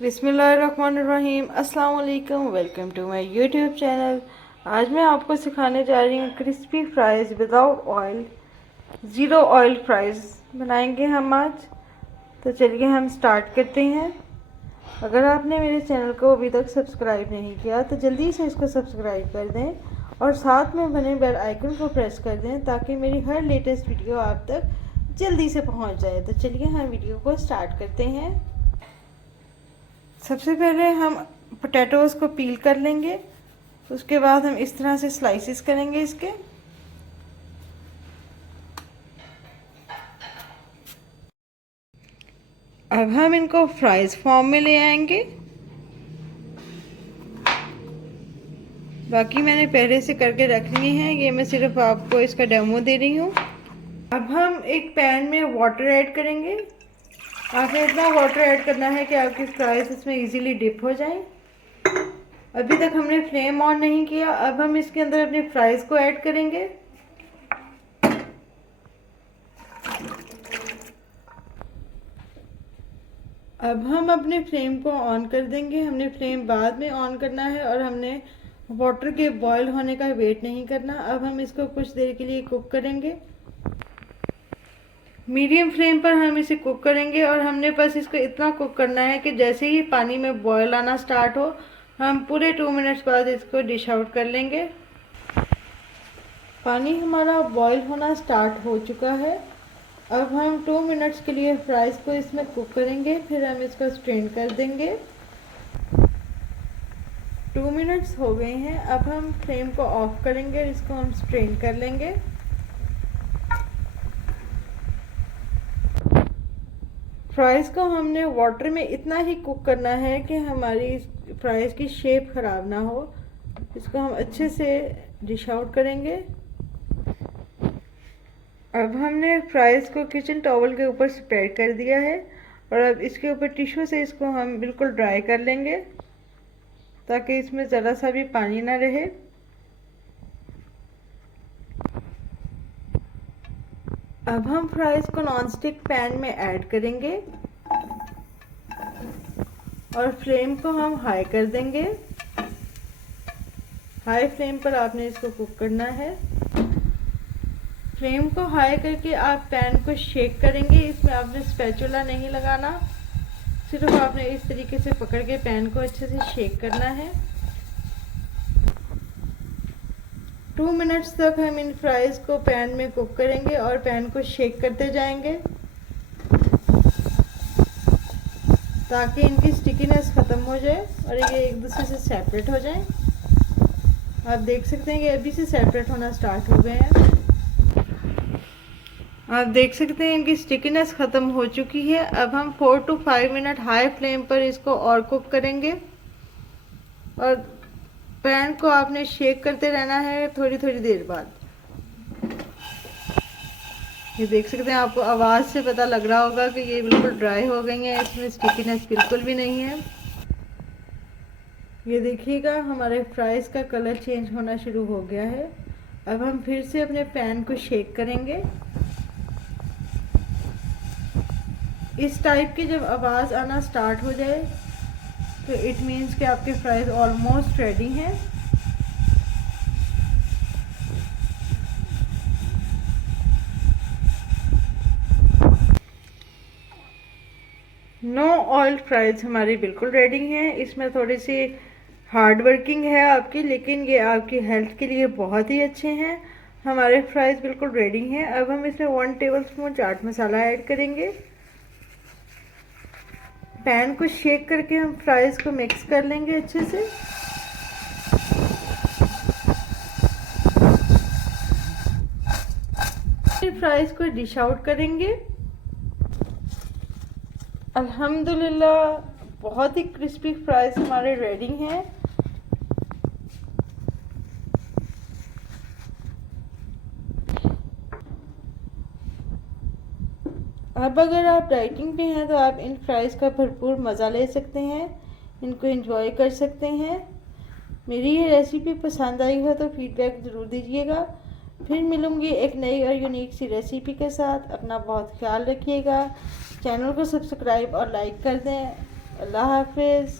बिस्मिल्लाहिर्रहमानिर्रहीम। अस्सलाम वालेकुम। Welcome to my YouTube channel. आज मैं आपको सिखाने जा रही हूँ crispy fries without oil, zero oil fries बनाएंगे हम आज। तो चलिए हम स्टार्ट करते हैं। अगर आपने मेरे चैनल को अभी तक सब्सक्राइब नहीं किया तो जल्दी से इसको सब्सक्राइब कर दें और साथ में बने बेल आइकन को प्रेस कर दें ताकि मेरी हर लेटेस्ट वीडियो आप तक जल्दी से पहुँच जाए। तो चलिए हम वीडियो को स्टार्ट करते हैं। सबसे पहले हम पोटैटोज़ को पील कर लेंगे। उसके बाद हम इस तरह से स्लाइसेस करेंगे इसके। अब हम इनको फ्राइज़ फॉर्म में ले आएंगे। बाकी मैंने पहले से करके रख लिए हैं, ये मैं सिर्फ आपको इसका डेमो दे रही हूँ। अब हम एक पैन में वाटर ऐड करेंगे। आपने इतना वाटर ऐड करना है कि आपकी फ्राइज़ इसमें इजीली डिप हो जाए। अभी तक हमने फ्लेम ऑन नहीं किया। अब हम इसके अंदर अपनी फ्राइज़ को ऐड करेंगे। अब हम अपने फ्लेम को ऑन कर देंगे। हमने फ्लेम बाद में ऑन करना है और हमने वाटर के बॉयल होने का वेट नहीं करना। अब हम इसको कुछ देर के लिए कुक करेंगे। मीडियम फ्लेम पर हम इसे कुक करेंगे और हमने बस इसको इतना कुक करना है कि जैसे ही पानी में बॉयल आना स्टार्ट हो हम पूरे 2 मिनट्स बाद इसको डिश आउट कर लेंगे। पानी हमारा बॉयल होना स्टार्ट हो चुका है। अब हम 2 मिनट्स के लिए फ्राइज़ को इसमें कुक करेंगे, फिर हम इसको स्ट्रेन कर देंगे। 2 मिनट्स हो गए हैं। अब हम फ्लेम को ऑफ करेंगे, इसको हम स्ट्रेन कर लेंगे। फ्राइज़ को हमने वाटर में इतना ही कुक करना है कि हमारी फ्राइज़ की शेप ख़राब ना हो। इसको हम अच्छे से डिश आउट करेंगे। अब हमने फ्राइज़ को किचन टॉवल के ऊपर स्प्रेड कर दिया है और अब इसके ऊपर टिश्यू से इसको हम बिल्कुल ड्राई कर लेंगे ताकि इसमें ज़रा सा भी पानी ना रहे। अब हम फ्राइज़ को नॉनस्टिक पैन में ऐड करेंगे और फ्लेम को हम हाई कर देंगे। हाई फ्लेम पर आपने इसको कुक करना है। फ्लेम को हाई करके आप पैन को शेक करेंगे। इसमें आपने स्पैचुला नहीं लगाना, सिर्फ आपने इस तरीके से पकड़ के पैन को अच्छे से शेक करना है। 2 मिनट्स तक हम इन फ्राइज़ को पैन में कुक करेंगे और पैन को शेक करते जाएंगे ताकि इनकी स्टिकीनेस ख़त्म हो जाए और ये एक दूसरे से सेपरेट हो जाए। आप देख सकते हैं कि अभी से सेपरेट होना स्टार्ट हो गए हैं। आप देख सकते हैं इनकी स्टिकीनेस ख़त्म हो चुकी है। अब हम 4 to 5 मिनट हाई फ्लेम पर इसको और कुक करेंगे और पैन को आपने शेक करते रहना है थोड़ी थोड़ी देर बाद। ये देख सकते हैं, आपको आवाज़ से पता लग रहा होगा कि ये बिल्कुल ड्राई हो गई हैं, इसमें स्टिकीनेस बिल्कुल भी नहीं है। ये देखिएगा हमारे फ्राइज़ का कलर चेंज होना शुरू हो गया है। अब हम फिर से अपने पैन को शेक करेंगे। इस टाइप की जब आवाज़ आना स्टार्ट हो जाए तो इट मीन्स कि आपके फ्राइज़ ऑलमोस्ट रेडी हैं। नो ऑयल फ्राइज़ हमारी बिल्कुल रेडी हैं। इसमें थोड़ी सी हार्ड वर्किंग है आपकी, लेकिन ये आपकी हेल्थ के लिए बहुत ही अच्छे हैं। हमारे फ्राइज़ बिल्कुल रेडी हैं। अब हम इसमें 1 टेबलस्पून चाट मसाला ऐड करेंगे। पैन को शेक करके हम फ्राइज़ को मिक्स कर लेंगे अच्छे से। फिर फ्राइज़ को डिश आउट करेंगे। अल्हम्दुलिल्लाह बहुत ही क्रिस्पी फ्राइज़ हमारे रेडी हैं। अब अगर आप डाइटिंग पे हैं तो आप इन फ्राइज़ का भरपूर मज़ा ले सकते हैं, इनको एंजॉय कर सकते हैं। मेरी ये रेसिपी पसंद आई हो तो फीडबैक ज़रूर दीजिएगा। फिर मिलूँगी एक नई और यूनिक सी रेसिपी के साथ। अपना बहुत ख्याल रखिएगा। चैनल को सब्सक्राइब और लाइक कर दें। अल्लाह हाफिज़।